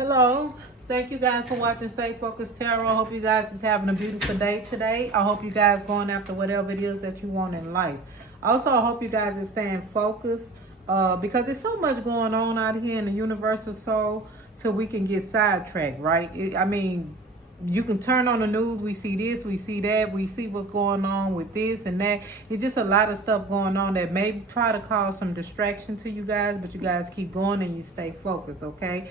Hello. Thank you guys for watching Stay Focused Tarot. I hope you guys is having a beautiful day today. I hope you guys going after whatever it is that you want in life. Also, I hope you guys are staying focused because there's so much going on out here in the universal soul so we can get sidetracked, right? You can turn on the news, we see this, we see that, we see what's going on with this and that. It's just a lot of stuff going on that may try to cause some distraction to you guys, but you guys keep going and you stay focused, okay?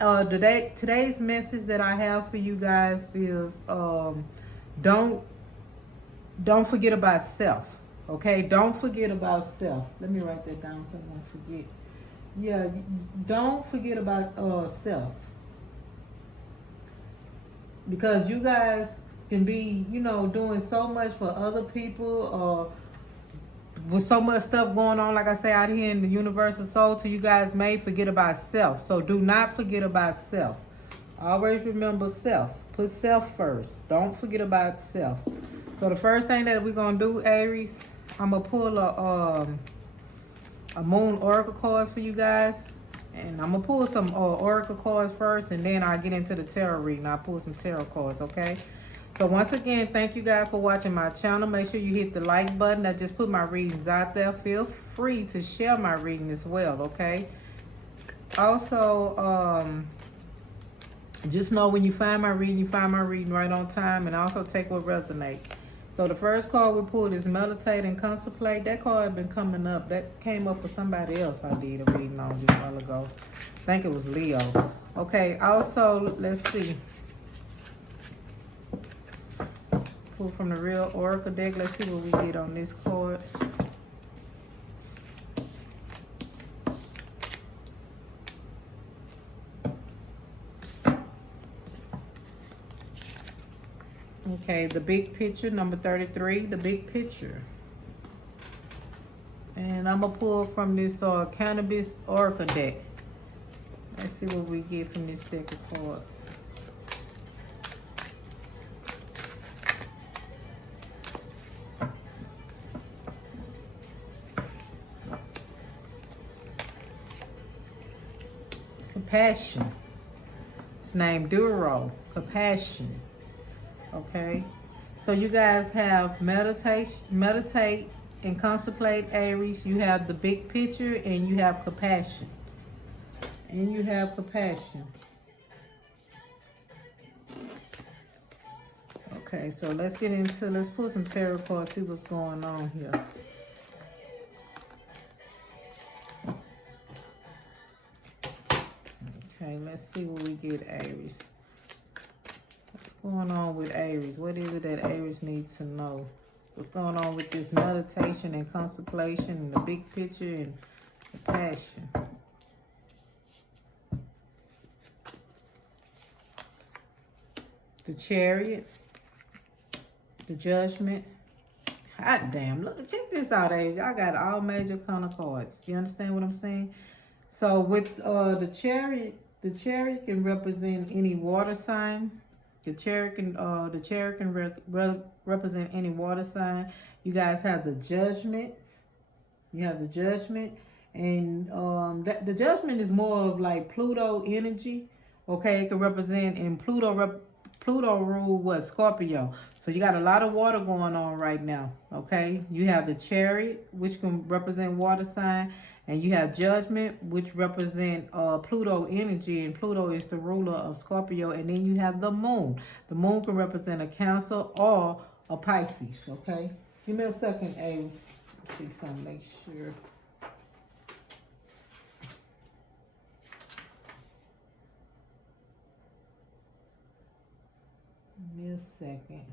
Today's message that I have for you guys is don't forget about self. Okay, don't forget about self. Let me write that down so I don't forget. Yeah, don't forget about self, because you guys can be, doing so much for other people, with so much stuff going on, like I say, out here in the universal soul, till you guys may forget about self. So do not forget about self. Always remember self. Put self first. Don't forget about self. So the first thing that we're gonna do, Aries, I'm gonna pull a moon oracle card for you guys, and I'm gonna pull some oracle cards first, and then I'll get into the tarot reading. I'll pull some tarot cards, okay? So once again, thank you guys for watching my channel. Make sure you hit the like button. I just put my readings out there. Feel free to share my reading as well, okay? Also, just know when you find my reading, you find my reading right on time, and also take what resonates. So the first card we pulled is Meditate and Contemplate. That card has been coming up. That came up for somebody else I did a reading on just a while ago. I think it was Leo. Okay, also, let's see. Pull from the real oracle deck. Let's see what we get on this card. Okay, the big picture, number 33, the big picture. And I'm going to pull from this cannabis oracle deck. Let's see what we get from this deck of cards. Compassion. It's named Duro. Compassion. Okay. So you guys have meditate and contemplate, Aries. You have the big picture and you have compassion. And you have compassion. Okay, so let's pull some tarot cards, see what's going on here. Okay, let's see what we get, Aries. What's going on with Aries? What is it that Aries needs to know? What's going on with this meditation and contemplation and the big picture and the passion? The Chariot. The Judgment. Hot damn. Look, check this out, Aries. I got all major kind of cards. You understand what I'm saying? So with the chariot can represent any water sign. The chariot can represent any water sign. You guys have the Judgment. You have the Judgment, and the Judgment is more of like Pluto energy. Okay, it can represent, and Pluto rule what? Scorpio. So you got a lot of water going on right now. Okay, you have the Chariot, which can represent water sign. And you have Judgment, which represent Pluto energy, and Pluto is the ruler of Scorpio. And then you have the Moon. The Moon can represent a Cancer or a Pisces, okay? Give me a second, Aries. See something, make sure. Give me a second.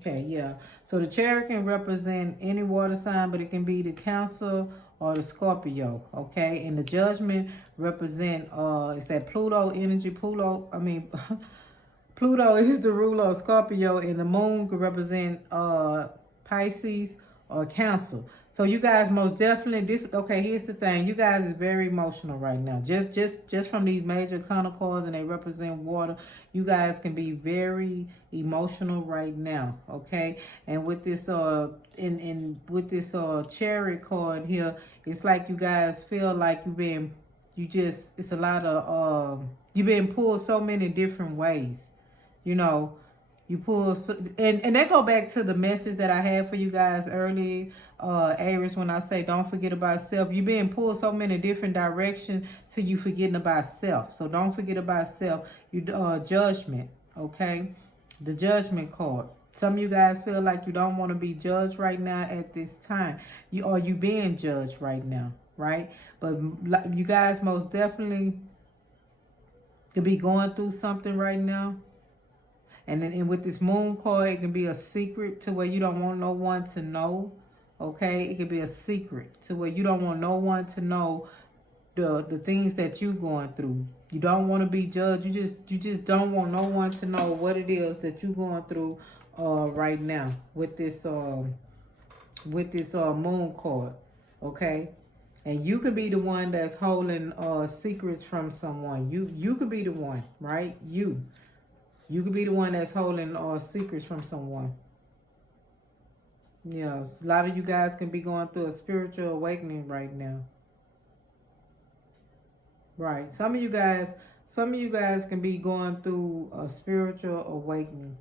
Okay, yeah. So the Chariot can represent any water sign, but it can be the Cancer or the Scorpio, okay? And the Judgment represent, is that Pluto energy. Pluto is the ruler of Scorpio, and the Moon can represent Pisces or Cancer. So So you guys most definitely okay, here's the thing. You guys is very emotional right now. Just from these major conocors and they represent water, you guys can be very emotional right now, okay? And with this with this Chariot card here, it's like you guys feel like it's a lot of you've been pulled so many different ways. You know, you pull, and that go back to the message that I had for you guys earlier, Aries, when I say don't forget about self. You're being pulled so many different directions till you forgetting about self. So don't forget about self. You judgment, okay? The judgment card. Some of you guys feel like you don't want to be judged right now at this time. You being judged right now, right? But you guys most definitely could be going through something right now. And with this moon card, it can be a secret to where you don't want no one to know. Okay? It can be a secret to where you don't want no one to know the things that you're going through. You don't want to be judged. You just don't want no one to know what it is that you're going through right now with this moon card. Okay? And you could be the one that's holding secrets from someone. You could be the one, right? You could be the one that's holding secrets from someone. Yeah, a lot of you guys can be going through a spiritual awakening right now. Right. Some of you guys can be going through a spiritual awakening.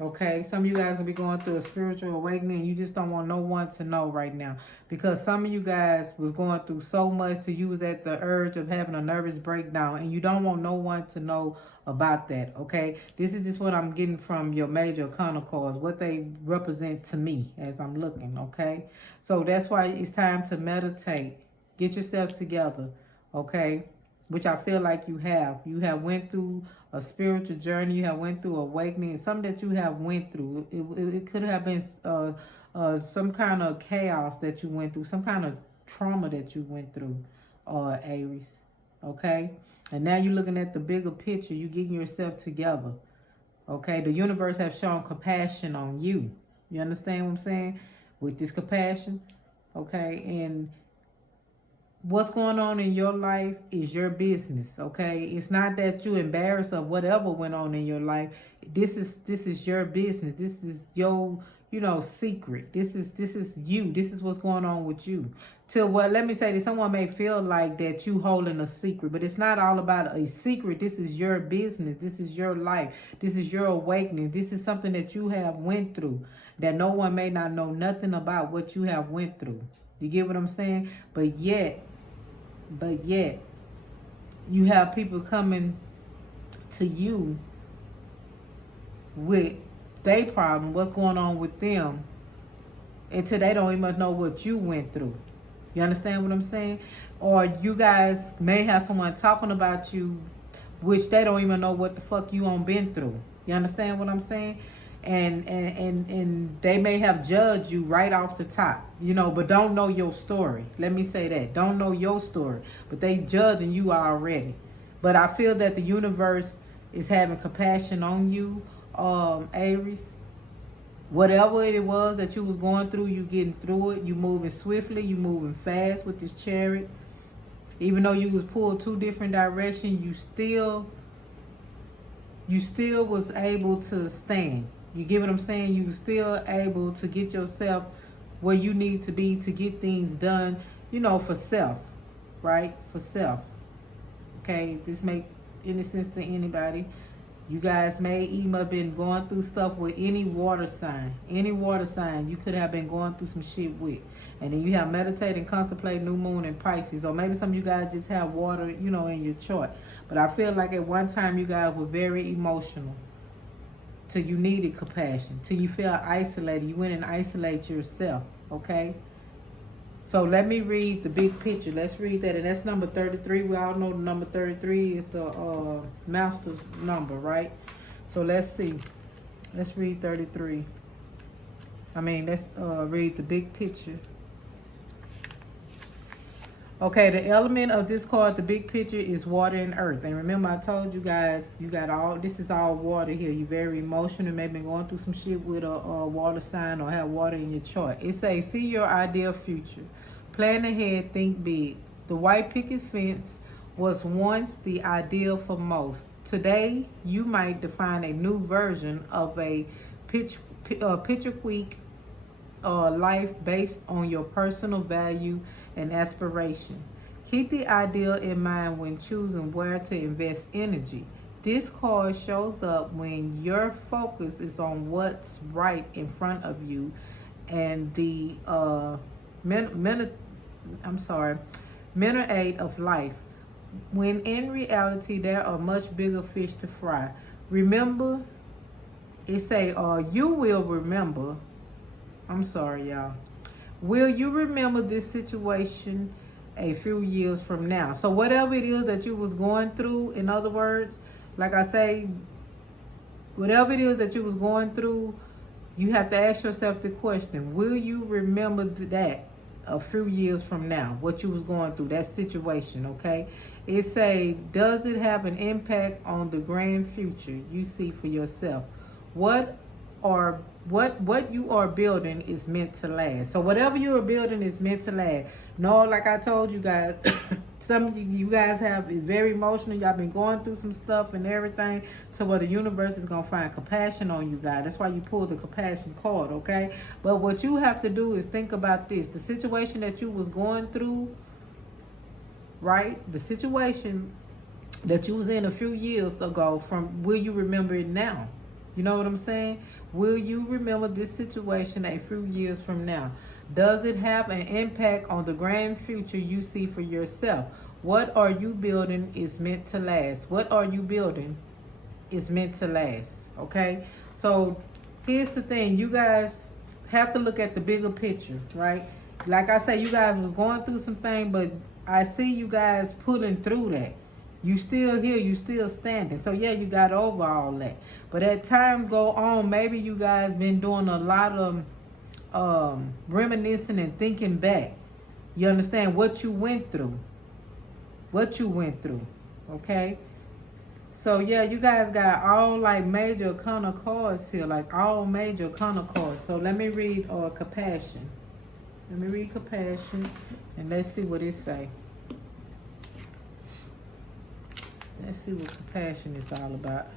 Okay, some of you guys will be going through a spiritual awakening. You just don't want no one to know right now. Because some of you guys was going through so much to you was at the urge of having a nervous breakdown. And you don't want no one to know about that, okay? This is just what I'm getting from your major arcana cards, what they represent to me as I'm looking, okay? So that's why it's time to meditate. Get yourself together, okay? Which I feel like you have. You have went through a spiritual journey. You have went through awakening. Something that you have went through. It could have been some kind of chaos that you went through. Some kind of trauma that you went through, Aries. Okay? And now you're looking at the bigger picture. You're getting yourself together. Okay? The universe has shown compassion on you. You understand what I'm saying? With this compassion. Okay? And what's going on in your life is your business, okay? It's not that you're embarrassed of whatever went on in your life. This is your business. This is your, secret. This is you. This is what's going on with you. Let me say this. Someone may feel like that you holding a secret, but it's not all about a secret. This is your business. This is your life. This is your awakening. This is something that you have went through that no one may not know nothing about what you have went through. You get what I'm saying? But yet, you have people coming to you with their problem, what's going on with them, until they don't even know what you went through. You understand what I'm saying? Or you guys may have someone talking about you, which they don't even know what the fuck you been through. You understand what I'm saying? And they may have judged you right off the top, but don't know your story. Let me say that. Don't know your story, but they judging you already. But I feel that the universe is having compassion on you, Aries. Whatever it was that you was going through, you getting through it. You moving swiftly. You moving fast with this Chariot. Even though you was pulled two different directions, you still was able to stand. You get what I'm saying? You still able to get yourself where you need to be to get things done, for self, right? For self. Okay, if this make any sense to anybody. You guys may even have been going through stuff with any water sign. Any water sign you could have been going through some shit with. And then you have meditate and contemplate new moon in Pisces. Or maybe some of you guys just have water, in your chart. But I feel like at one time you guys were very emotional. Till you needed compassion. Till you felt isolated. You went and isolate yourself. Okay? So let me read the big picture. Let's read that. And that's number 33. We all know the number 33 is a master's number, right? So let's see. Let's read 33. Let's read the big picture. Okay, the element of this card, the big picture, is water and earth. And remember, I told you guys, you got all, this is all water here. You're very emotional, maybe going through some shit with a water sign or have water in your chart. It says, see your ideal future. Plan ahead, think big. The white picket fence was once the ideal for most. Today, you might define a new version of a picture quick life based on your personal value and aspiration. Keep the ideal in mind when choosing where to invest energy. This card shows up when your focus is on what's right in front of you and the mental aid of life. When in reality there are much bigger fish to fry. Remember, it say, you will remember. I'm sorry, y'all. Will you remember this situation a few years from now? So whatever it is that you was going through, in other words, like I say, whatever it is that you was going through, you have to ask yourself the question, will you remember that a few years from now, what you was going through, that situation, okay? It say, does it have an impact on the grand future you see for yourself? What you are building is meant to last. So whatever you are building is meant to last. No, like I told you guys, some of you guys is very emotional. Y'all been going through some stuff and everything. So where the universe is gonna find compassion on you guys. That's why you pull the compassion card, okay? But what you have to do is think about this. The situation that you was going through, right? The situation that you was in a few years ago, will you remember it now? You know what I'm saying? Will you remember this situation a few years from now? Does it have an impact on the grand future you see for yourself? What are you building is meant to last. What are you building is meant to last, okay? So here's the thing. You guys have to look at the bigger picture, right? Like I say, you guys was going through some things, but I see you guys pulling through that. You still here, you still standing. So yeah, you got over all that. But as time go on, maybe you guys been doing a lot of reminiscing and thinking back. You understand what you went through. What you went through. Okay? So yeah, you guys got all like major kind of cards here. Like all major kind of cards. So let me read compassion. Let me read compassion. And let's see what it say. Let's see what compassion is all about.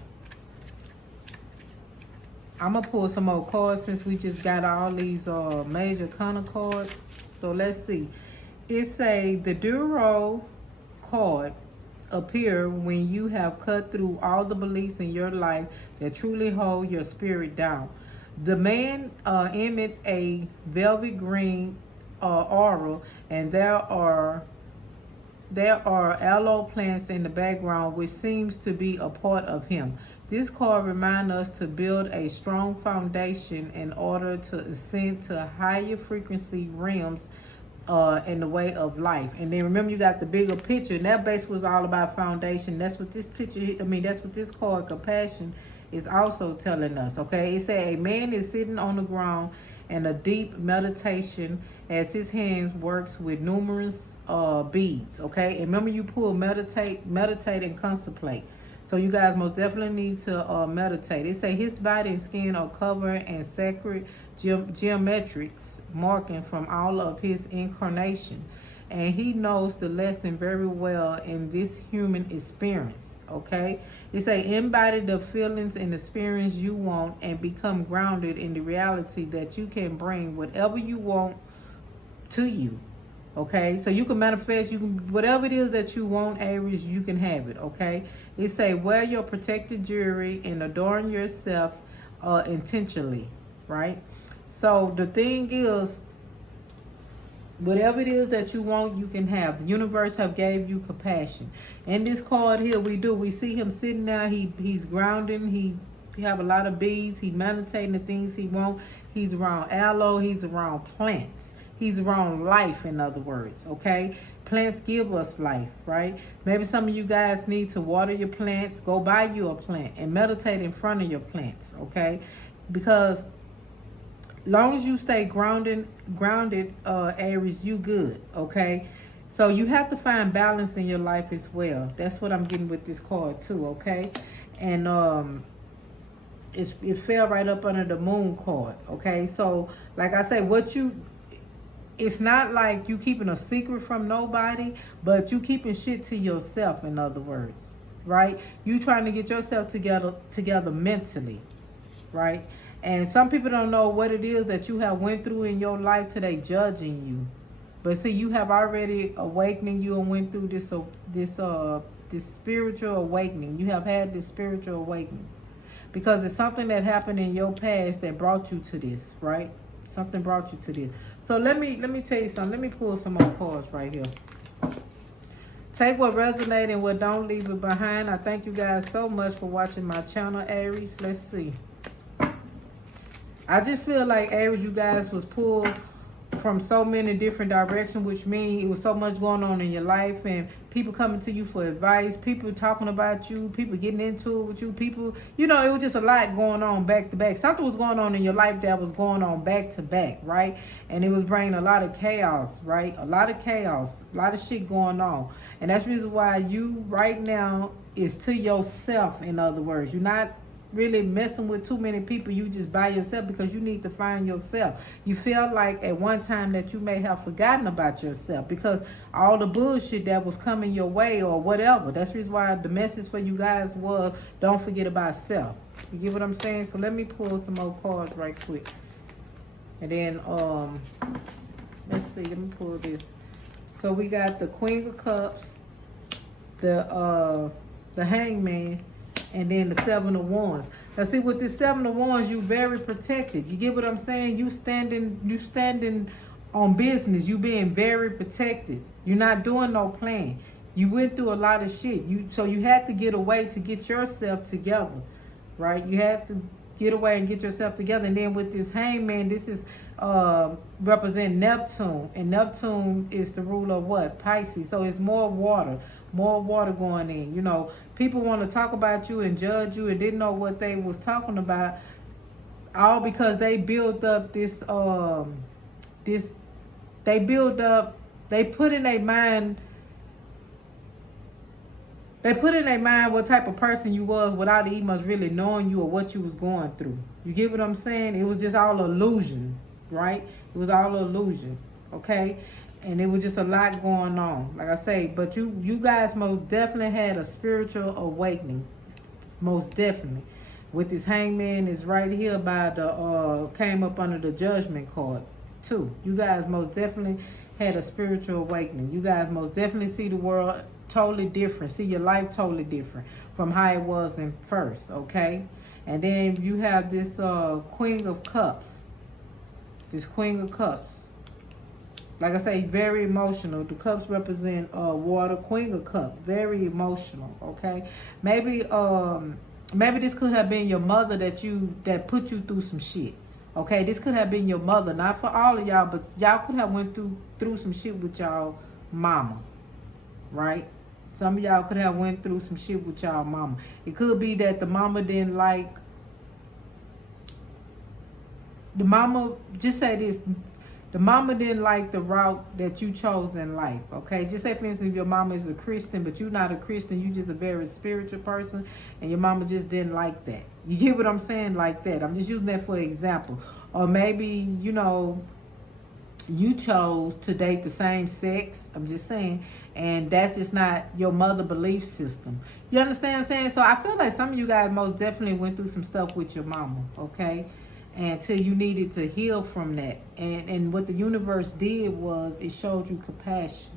I'm going to pull some more cards since we just got all these major kind of cards. So let's see. It say the Duro card appear when you have cut through all the beliefs in your life that truly hold your spirit down. The man emit a velvet green aura, and there are aloe plants in the background, which seems to be a part of him. This card reminds us to build a strong foundation in order to ascend to higher frequency realms in the way of life. And then remember, you got the bigger picture, and that base was all about foundation. That's what this picture, that's what this card, compassion, is also telling us, okay? It said a man is sitting on the ground in a deep meditation as his hands works with numerous beads, okay? And remember, you pull meditate and contemplate. So you guys most definitely need to meditate. It say his body and skin are covered in sacred geometrics marking from all of his incarnation. And he knows the lesson very well in this human experience, okay? It say embody the feelings and experience you want and become grounded in the reality that you can bring whatever you want to you. Okay, so you can manifest, you can, whatever it is that you want, Aries, you can have it. Okay, it say wear your protected jewelry and adorn yourself intentionally, right? So the thing is, whatever it is that you want, you can have. The universe have gave you compassion. And this card here, we see him sitting there. He's grounding. He have a lot of beads. He meditating the things he want. He's around aloe. He's around plants. He's around life, in other words, okay? Plants give us life, right? Maybe some of you guys need to water your plants. Go buy you a plant and meditate in front of your plants, okay? Because long as you stay grounded, Aries, you good, okay? So you have to find balance in your life as well. That's what I'm getting with this card too, okay? And it fell right up under the moon card, okay? So like I said, it's not like you keeping a secret from nobody, but you keeping shit to yourself, in other words, right? You trying to get yourself together mentally, right? And some people don't know what it is that you have went through in your life today, judging you. But see, you have already awakening you and went through this spiritual awakening. You have had this spiritual awakening because it's something that happened in your past that brought you to this, right? Something brought you to this. So let me tell you something. Let me pull some more cards right here. Take what resonates and what don't, leave it behind. I thank you guys so much for watching my channel, Aries. Let's see. I just feel like, Aries, you guys was pulled from so many different directions, which means it was so much going on in your life, and people coming to you for advice, people talking about you, people getting into it with you, people, you know, it was just a lot going on back to back. Something was going on in your life that was going on back to back, right? And it was bringing a lot of chaos, right? A lot of chaos, a lot of shit going on. And that's the reason why you right now is to yourself, in other words. You're not really messing with too many people. You just by yourself because you need to find yourself. You feel like at one time that you may have forgotten about yourself because all the bullshit that was coming your way or whatever. That's the reason why the message for you guys was don't forget about self. You get what I'm saying? So let me pull some more cards right quick. And then let's see, let me pull this. So we got the Queen of Cups, the Hangman, and then the Seven of Wands. Now see, with this Seven of Wands, you very protected. You get what I'm saying? You standing on business. You being very protected. You're not doing no plan. You went through a lot of shit. So you had to get away to get yourself together, right? You have to get away and get yourself together. And then with this Hangman, this is represent Neptune, and Neptune is the ruler of what? Pisces. So it's more water going in. You know, people want to talk about you and judge you and didn't know what they was talking about, all because they built up they put in their mind what type of person you was without even much really knowing you or what you was going through. You get what I'm saying? It was just all illusion, right? It was all illusion, okay? And it was just a lot going on, like I say. But you guys most definitely had a spiritual awakening, most definitely. With this Hangman is right here by the came up under the Judgment card too. You guys most definitely had a spiritual awakening. You guys most definitely see the world totally different. See your life totally different from how it was in first, okay? And then you have this Queen of Cups. This Queen of Cups. Like I say, very emotional. The cups represent water. Queen of Cups, very emotional, okay? Maybe this could have been your mother that put you through some shit. Okay, this could have been your mother, not for all of y'all, but y'all could have went through some shit with y'all mama, right? Some of y'all could have went through some shit with y'all mama. It could be that the mama didn't like, just say this, the mama didn't like the route that you chose in life, okay? Just say, for instance, if your mama is a Christian, but you're not a Christian, you just a very spiritual person, and your mama just didn't like that. You get what I'm saying? Like that. I'm just using that for example. Or maybe, you know, you chose to date the same sex, I'm just saying, and that's just not your mother belief system. You understand what I'm saying? So I feel like some of you guys most definitely went through some stuff with your mama, okay? Until you needed to heal from that. And what the universe did was it showed you compassion.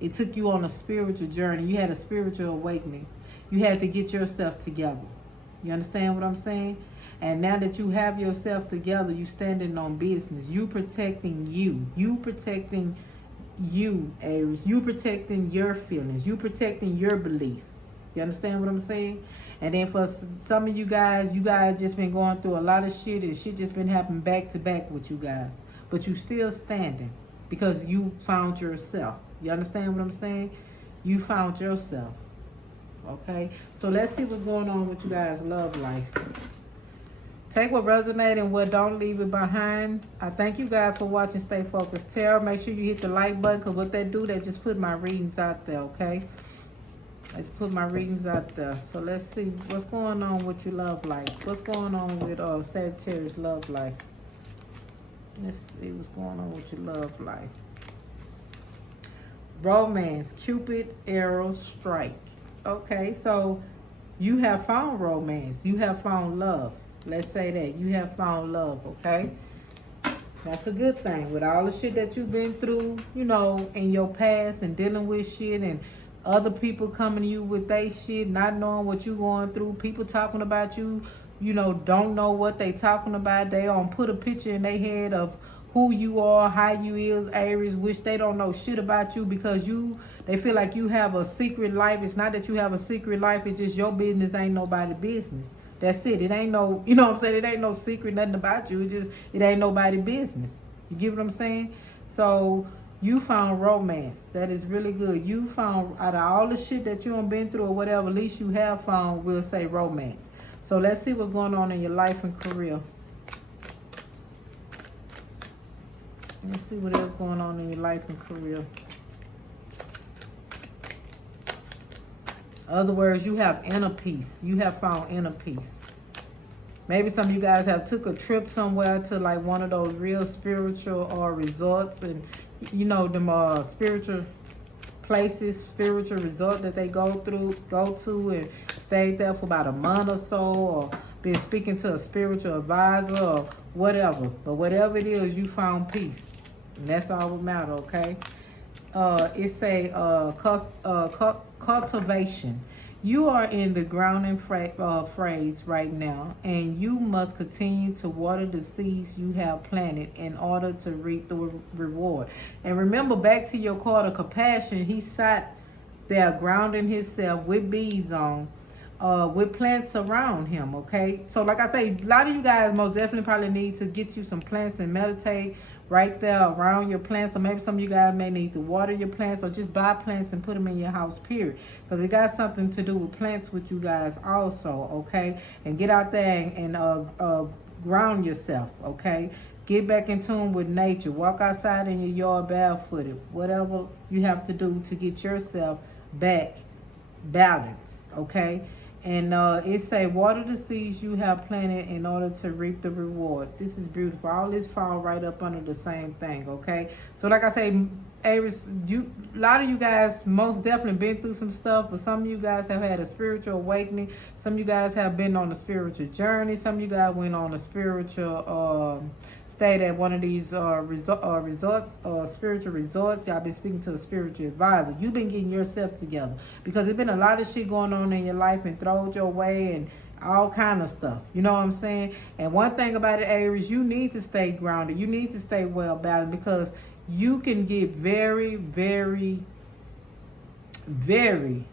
It took you on a spiritual journey. You had a spiritual awakening. You had to get yourself together. You understand what I'm saying? And now that you have yourself together, you standing on business. You protecting you. You protecting you, Aries. You protecting your feelings. You protecting your belief. You understand what I'm saying? And then for some of you guys just been going through a lot of shit, and shit just been happening back to back with you guys. But you still standing because you found yourself. You understand what I'm saying? You found yourself. Okay? So let's see what's going on with you guys' love life. Take what resonates and what don't, leave it behind. I thank you guys for watching Stay Focused Tarot. Make sure you hit the like button, because what that do, they just put my readings out there, okay? I just put my readings out there. So let's see what's going on with your love life. What's going on with Sagittarius love life? Let's see what's going on with your love life. Romance, Cupid, arrow, strike. Okay, so you have found romance. You have found love. Let's say that. You have found love, okay? That's a good thing. With all the shit that you've been through, you know, in your past and dealing with shit and other people coming to you with they shit, not knowing what you going through, people talking about you, you know, don't know what they talking about. They don't put a picture in their head of who you are, how you is, Aries, which they don't know shit about you because they feel like you have a secret life. It's not that you have a secret life, it's just your business ain't nobody's business. That's it. It ain't no, you know what I'm saying? It ain't no secret, nothing about you. It ain't nobody's business. You get what I'm saying? So you found romance. That is really good. You found, out of all the shit that you done been through or whatever, at least you have found, we'll say, romance. So let's see what's going on in your life and career. Let's see what else going on in your life and career. In other words, you have inner peace. You have found inner peace. Maybe some of you guys have took a trip somewhere to like one of those real spiritual resorts, and you know them spiritual places, spiritual resort that they go to and stayed there for about a month or so, or been speaking to a spiritual advisor or whatever. But whatever it is, you found peace, and that's all that matter. Okay. It's a cultivation. You are in the grounding phrase right now, and you must continue to water the seeds you have planted in order to reap the reward. And remember, back to your card of compassion, he sat there grounding himself with bees on, with plants around him, okay? So like I say, a lot of you guys most definitely probably need to get you some plants and meditate right there around your plants. Or maybe some of you guys may need to water your plants, or just buy plants and put them in your house, period. Because it got something to do with plants with you guys also, okay? And get out there and ground yourself, okay? Get back in tune with nature. Walk outside in your yard barefooted. Whatever you have to do to get yourself back balanced, okay? And it say, water the seeds you have planted in order to reap the reward. This is beautiful. All this fall right up under the same thing, okay? So like I say, Aries, a lot of you guys most definitely been through some stuff, but some of you guys have had a spiritual awakening. Some of you guys have been on a spiritual journey. Some of you guys went on a spiritual stayed at one of these resorts, spiritual resorts. Y'all been speaking to a spiritual advisor. You've been getting yourself together because there's been a lot of shit going on in your life and thrown your way and all kind of stuff. You know what I'm saying? And one thing about it, Aries, you need to stay grounded. You need to stay well balanced, because you can get very, very, very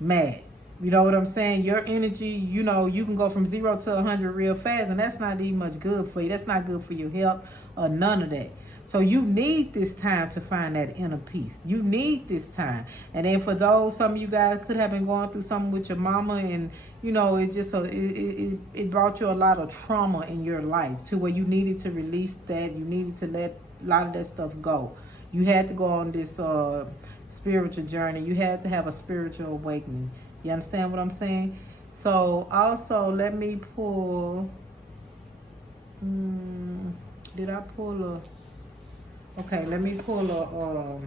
mad. You know what I'm saying? Your energy, you know, you can go from 0 to 100 real fast, and that's not even much good for you. That's not good for your health or none of that. So you need this time to find that inner peace. You need this time. And then for those, some of you guys could have been going through something with your mama, and you know, it just it brought you a lot of trauma in your life to where you needed to release that. You needed to let a lot of that stuff go. You had to go on this spiritual journey. You had to have a spiritual awakening. You understand what I'm saying? So also, let me pull, did I pull a, okay, let me pull a,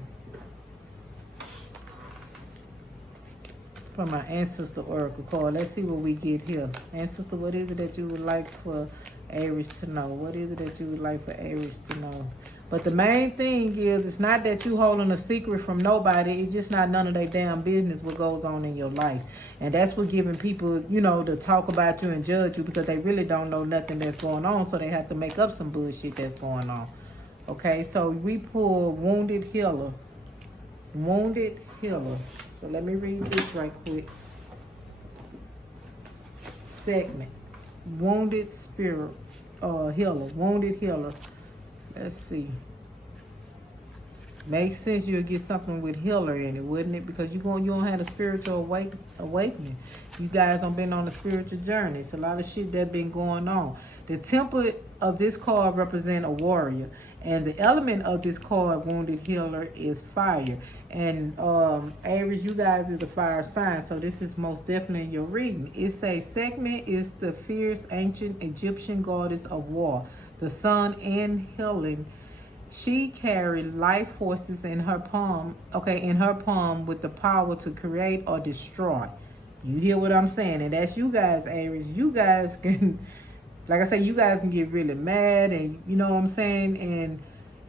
from my ancestor oracle card. Let's see what we get here. Ancestor, what is it that you would like for Aries to know? What is it that you would like for Aries to know? But the main thing is, it's not that you holding a secret from nobody. It's just not none of their damn business what goes on in your life. And that's what giving people, you know, to talk about you and judge you, because they really don't know nothing that's going on. So they have to make up some bullshit that's going on. Okay, so we pull Wounded Healer. Wounded Healer. So let me read this right quick. Segment. Wounded Spirit Healer. Wounded Healer. Let's see. Makes sense. You'll get something with healer in it, wouldn't it? Because you don't have a spiritual awakening. You guys don't been on a spiritual journey. It's a lot of shit that been going on. The template of this card represent a warrior, and the element of this card, wounded healer, is fire. And Aries, you guys is the fire sign, so this is most definitely your reading. It says Sekhmet is the fierce ancient Egyptian goddess of war, the sun and healing. She carried life forces in her palm, with the power to create or destroy. You hear what I'm saying? And that's you guys, Aries. You guys can, like I say, you guys can get really mad, and you know what I'm saying? And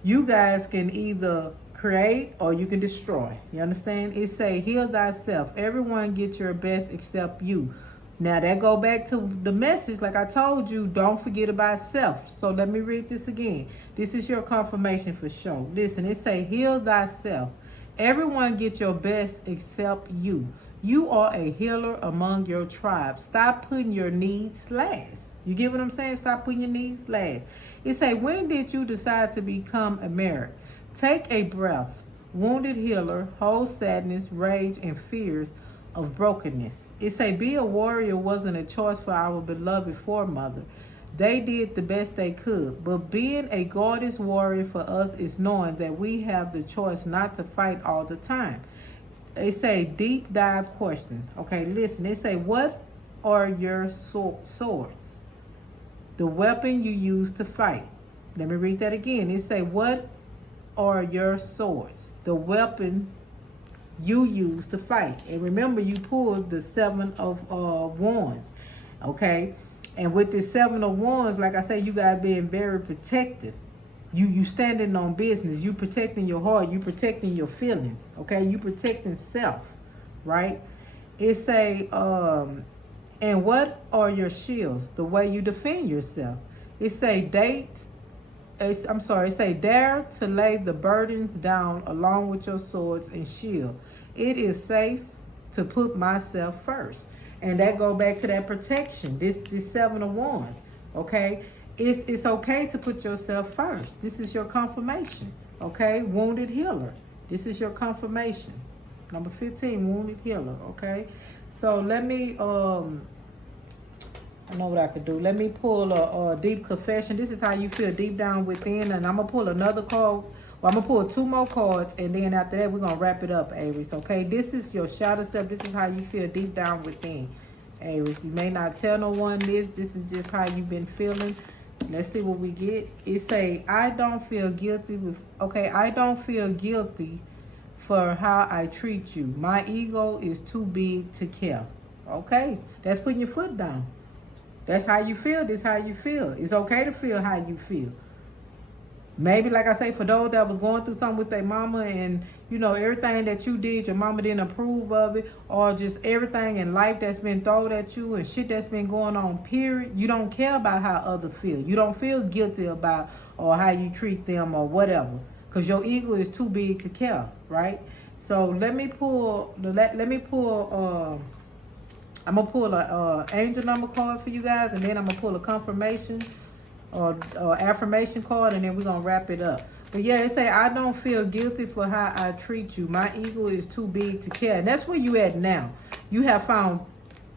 you guys can either create or you can destroy. You understand? It say, heal thyself. Everyone get your best except you. Now that go back to the message, like I told you, don't forget about self. So let me read this again. This is your confirmation for sure. Listen, it say, heal thyself. Everyone get your best except you. You are a healer among your tribe. Stop putting your needs last. You get what I'm saying? Stop putting your needs last. It say, when did you decide to become a merit? Take a breath. Wounded healer, hold sadness, rage, and fears of brokenness. It say, be a warrior wasn't a choice for our beloved foremother. They did the best they could. But being a goddess warrior for us is knowing that we have the choice not to fight all the time. They say deep dive question. Okay, listen. They say, what are your swords? The weapon you use to fight. Let me read that again. It say, what are your swords? The weapon you use to fight. And remember, you pulled the 7 of wands. Okay? And with this 7 of wands, like I say, you guys being very protective. You standing on business. You protecting your heart. You protecting your feelings. Okay? You protecting self. Right? It say, and what are your shields? The way you defend yourself. It say it say dare to lay the burdens down along with your swords and shield. It is safe to put myself first. And that go back to that protection. This 7 of wands. Okay? It's okay to put yourself first. This is your confirmation. Okay? Wounded healer. This is your confirmation. Number 15, wounded healer. Okay? So let me I know what I could do. Let me pull a deep confession. This is how you feel deep down within. And I'm going to pull another card. Well, I'm going to pull 2 more cards. And then after that, we're going to wrap it up, Aries. Okay? This is your shadow self. This is how you feel deep down within, Aries. You may not tell no one this. This is just how you've been feeling. Let's see what we get. It say, I don't feel guilty I don't feel guilty for how I treat you. My ego is too big to care. Okay? That's putting your foot down. That's how you feel. This is how you feel. It's okay to feel how you feel. Maybe, like I say, for those that was going through something with their mama and, you know, everything that you did, your mama didn't approve of it, or just everything in life that's been thrown at you and shit that's been going on, period. You don't care about how others feel. You don't feel guilty about or how you treat them or whatever, because your ego is too big to care, right? So let me pull, I'm going to pull a angel number card for you guys, and then I'm going to pull a confirmation or affirmation card, and then we're going to wrap it up. But yeah, it say, I don't feel guilty for how I treat you. My ego is too big to care. And that's where you at now. You have found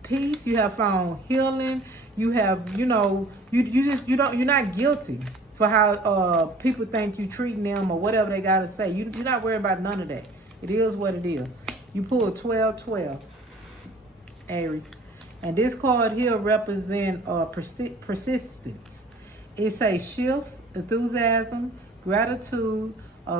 peace. You have found healing. You have, you know, you're not guilty for how people think you treating them or whatever they got to say. You're not worried about none of that. It is what it is. You pull 12-12. Aries. And this card here represents persistence. It says shift, enthusiasm, gratitude,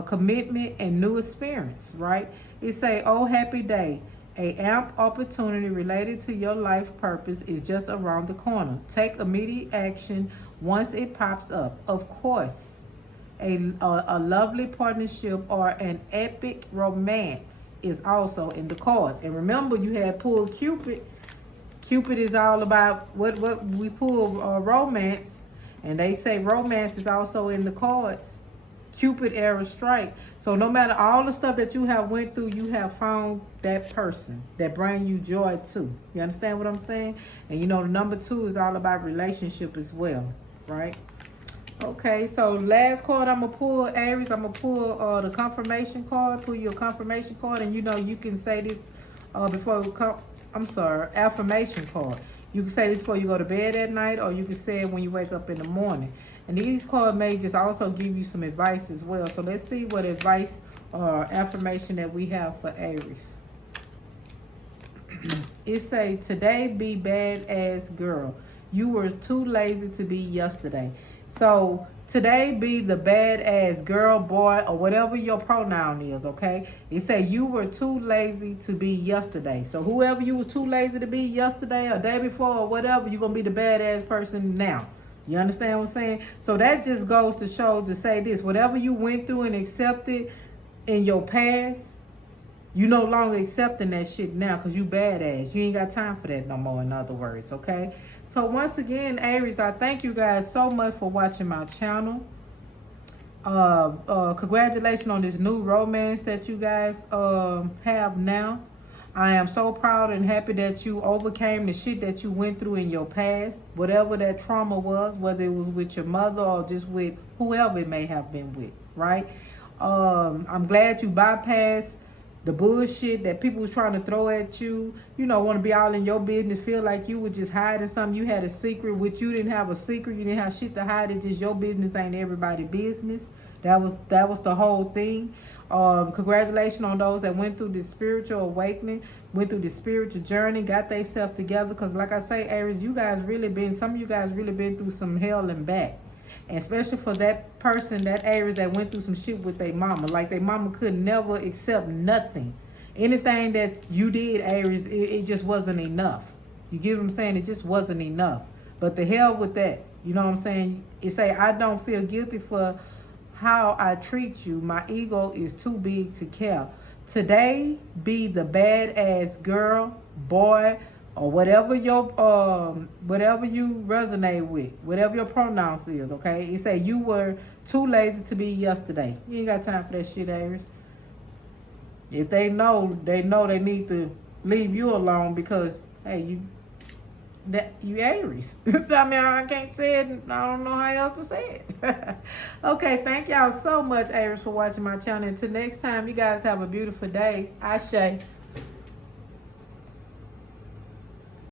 commitment, and new experience, right? It say, oh, happy day. A amp opportunity related to your life purpose is just around the corner. Take immediate action once it pops up. Of course, a lovely partnership or an epic romance is also in the cards. And remember, you had pulled Cupid. Cupid is all about what we pull romance, and they say romance is also in the cards. Cupid era strike. So no matter all the stuff that you have went through, you have found that person that bring you joy too. You understand what I'm saying? And you know, the number 2 is all about relationship as well, right? Okay, so last card I'm gonna pull, Aries. I'm gonna pull the confirmation card. Pull your confirmation card, and you know you can say this before we come. I'm sorry, affirmation card. You can say this before you go to bed at night, or you can say it when you wake up in the morning. And these cards may just also give you some advice as well. So let's see what advice or affirmation that we have for Aries. It say, today be badass girl. You were too lazy to be yesterday. So today be the badass girl, boy, or whatever your pronoun is, okay? It say you were too lazy to be yesterday. So whoever you was too lazy to be yesterday or day before or whatever, you're going to be the badass person now. You understand what I'm saying? So that just goes to show, to say this, whatever you went through and accepted in your past, you no longer accepting that shit now because you badass. You ain't got time for that no more, in other words, okay? So once again, Aries, I thank you guys so much for watching my channel. Congratulations on this new romance that you guys have now. I am so proud and happy that you overcame the shit that you went through in your past. Whatever that trauma was, whether it was with your mother or just with whoever it may have been with, right? I'm glad you bypassed the bullshit that people was trying to throw at you, you know, want to be all in your business, feel like you were just hiding something. You had a secret, which you didn't have a secret. You didn't have shit to hide. It's just your business ain't everybody's business. That was the whole thing. Congratulations on those that went through this spiritual awakening, went through this spiritual journey, got themselves together. Because like I say, Aries, some of you guys really been through some hell and back. And especially for that person, that Aries that went through some shit with their mama. Like their mama could never accept nothing. Anything that you did, Aries, it just wasn't enough. You get what I'm saying? It just wasn't enough. But the hell with that. You know what I'm saying? It say, I don't feel guilty for how I treat you. My ego is too big to care. Today, be the badass girl, boy, or whatever whatever you resonate with, whatever your pronouns is, okay? It say you were too lazy to be yesterday. You ain't got time for that shit, Aries. If they know they need to leave you alone because, hey, you Aries. I mean, I can't say it. I don't know how else to say it. Okay, thank y'all so much, Aries, for watching my channel. Until next time, you guys have a beautiful day. Ashe.